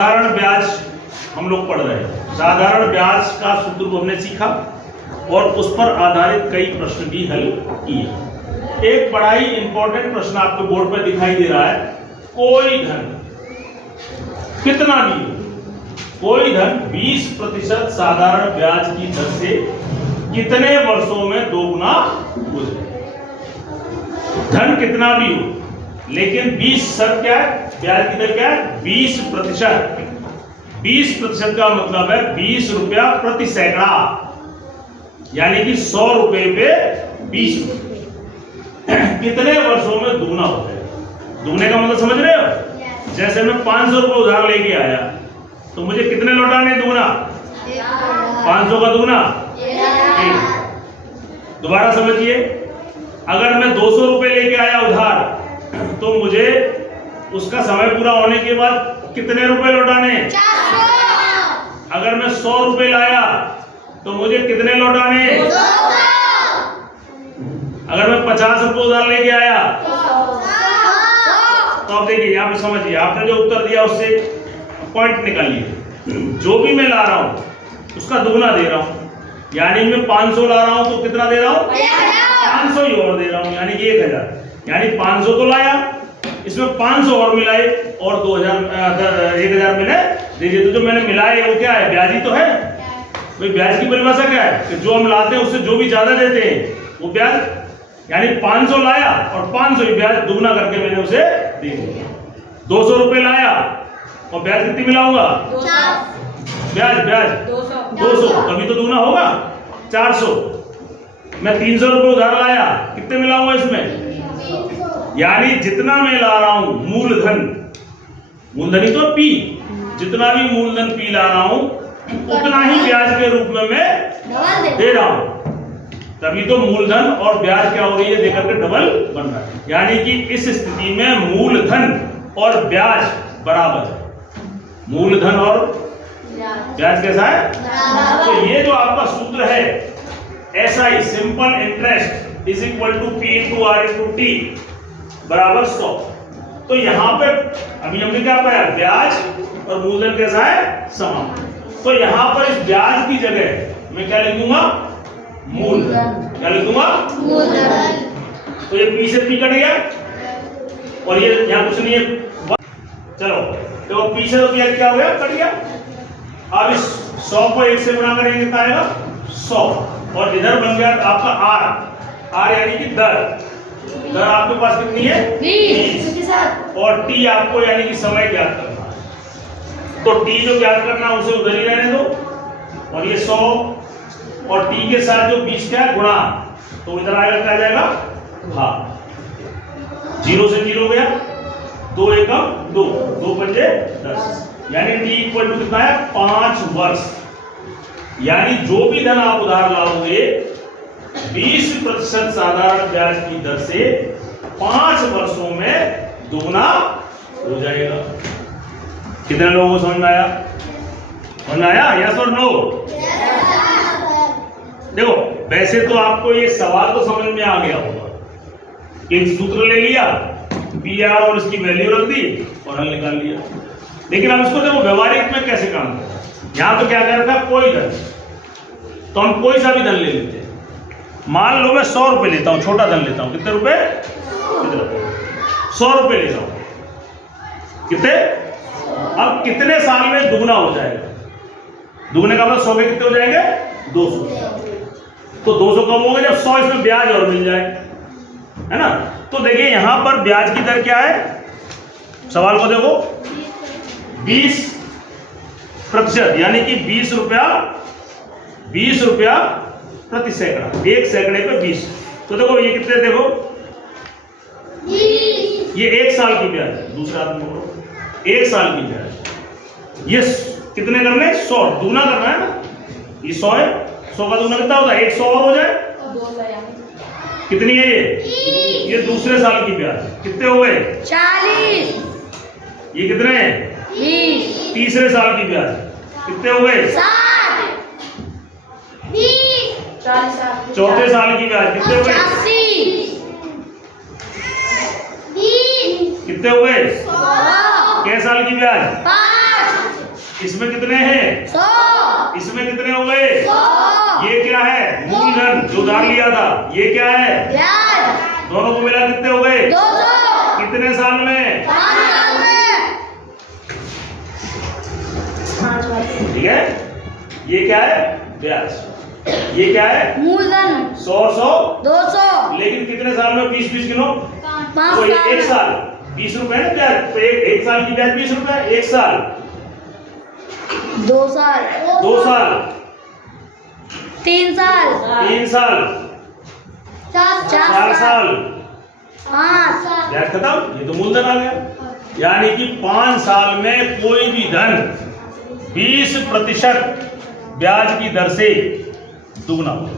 साधारण ब्याज हम लोग पढ़ रहे हैं। साधारण ब्याज का सूत्र को हमने सीखा और उस पर आधारित कई प्रश्न भी हल किए। एक बड़ा ही इंपॉर्टेंट प्रश्न आपके बोर्ड पर दिखाई दे रहा है। कोई धन कितना भी हो, कोई धन 20% साधारण ब्याज की दर से कितने वर्षों में दोगुना हो जाए। धन कितना भी हो लेकिन 20% क्या है, ब्याज की दर क्या है 20%। 20% का मतलब है 20 रुपया प्रति सैकड़ा, यानी कि 100 रुपए पे 20 रुपए कितने वर्षों में दुगना हो जाए। दुगने का मतलब समझ रहे हो? जैसे मैं 500 रुपए उधार लेके आया तो मुझे कितने लौटाने दुगना? 500 का दुगना 1। दोबारा समझिए, अगर मैं 200 रुपए लेके आया उधार तो मुझे उसका समय पूरा होने के बाद कितने रुपए लौटाने? 400। अगर मैं 100 रुपए लाया तो मुझे कितने लौटाने? 200। अगर मैं 50 रुपए उधार लेके आया तो आप देखिए, यहाँ पे समझिए, आपने जो उत्तर दिया उससे पॉइंट निकालिए। जो भी मैं ला रहा हूं उसका दुगना दे रहा हूं, यानी मैं 500 ला रहा हूं तो कितना दे रहा हूं? 500 ही और दे रहा हूं, यानी कि 1000। यानी 500 तो लाया, इसमें 500 और मिलाए और 1000 मैंने दे दिए। तो जो मैंने मिलाए वो क्या है? ब्याज ही तो है। भाई ब्याज की परिभाषा क्या है कि जो हम लाते हैं उससे जो भी ज्यादा देते हैं वो ब्याज। यानी 500 लाया और 500 ही ब्याज दुगना करके मैंने उसे दे दिया। 200 रुपए लाया और ब्याज कितनी मिलाऊंगा? ब्याज 200, तभी तो दुगना होगा। 400। मैं 300 रुपए उधार लाया, कितने मिलाऊंगा इसमें? यानी जितना मैं ला रहा हूं मूलधन ही तो पी, जितना भी मूलधन पी ला रहा हूं उतना ही ब्याज के रूप में मैं दे रहा हूं। तभी तो मूलधन और ब्याज क्या हो रही है, देकर के डबल बन रहा है। यानी कि इस स्थिति में मूलधन और ब्याज बराबर है। मूलधन और ब्याज कैसा है? तो ये जो आपका सूत्र है, SI simple interest is equal to P into R into T बराबर 100। तो यहाँ पे अभी हमने क्या पाया? ब्याज और मूलधन कैसा है? समान। तो यहाँ पर इस ब्याज की जगह मैं क्या लिखूंगा? मूलधन। क्या लिखूंगा? मूलधन। तो ये P से P कट गया और ये यहाँ कुछ नहीं है। चलो तो P से तो क्या हो गया? कट गया। अब इस 100 को 1 से गुणा करेंगे कितना आएगा? 100। और इधर बन गया आपका R यानी कि दर आपके पास कितनी है? 20। और T आपको यानी कि समय ज्ञात करना है। तो T जो ज्ञात करना है उसे उधर ही रहने दो। और ये 100 और T के साथ जो 20 क्या है? गुणा। तो इधर आएगा क्या जाएगा? भाग। 0 से 0 गया, 2 एकम 2, 2 पंजे 10, यानी T इक्वल टू कितना है? 5 वर्ष। यानी जो भी धन आप उधार लाओगे 20% साधारण ब्याज की दर से 5 वर्षों में दुगना हो जाएगा। कितने लोगों को समझ में आया? समझ आया? यस और नो? देखो, वैसे तो आपको ये सवाल तो समझ में आ गया होगा। एक सूत्र ले लिया, PR और इसकी वैल्यू रख दी और हल निकाल लिया। लेकिन अब इसको देखो व्यवहारिक में कैसे काम करता है। यहां तो क्या कर रखा है? कोई धन, तो हम कोई सा भी धन ले लेते हैं। मान लो मैं 100 रुपए लेता हूं, छोटा धन लेता हूं। कितने रुपए? 100 रुपए लेता हूं। कितने? अब कितने साल में दुगना हो जाएगा? दुगने का मतलब 100 में कितने हो जाएंगे? 200। तो 200 कम होगा जब 100 इसमें ब्याज और मिल जाए, है ना? तो देखिए यहां पर ब्याज की दर क्या है? सवाल को देखो, 20%, यानी कि 20 रुपया प्रति सैकड़ा। 1 सैकड़े पे 20। तो देखो ये कितने? देखो ये 1 साल की ब्याज है। दूसरा आदमी बोलो 1 साल की ब्याज। ये कितने करने? 100 दुगना करना है ना। ये 100 है, 100 का दुगना कितना होता है? 100 और हो जाए। कितनी है ये दूसरे साल की ब्याज। कितने हो गए? 40। ये कितने हैं? 20। तीसरे साल की ब्याज कितने हो गए? 60। 20। चौथे साल की ब्याज कितने हो गए? 80। कितने हो गए? 100। कै साल की ब्याज? 5। इसमें कितने हैं? 100। इसमें कितने हो गए? 100। ये क्या है? मूलधन जो उधार लिया था। ये क्या है? ब्याज। दोनों को मिला कितने हो गए? 200। कितने साल में? 5 साल में। ठीक है, ये क्या है? ब्याज। ये क्या है? मूलधन 100 200। लेकिन कितने साल में? 20 किलो 5 तो साल। एक साल 20 रुपए ना ब्याज, तो एक साल की ब्याज 20 रुपए। एक साल 2 साल। 2 साल 3 साल। 3 साल 4 साल 5। ब्याज खत्म। ये तो मूलधन आ गया। यानी कि 5 साल में कोई भी धन 20% ब्याज की दर से दुगना हो।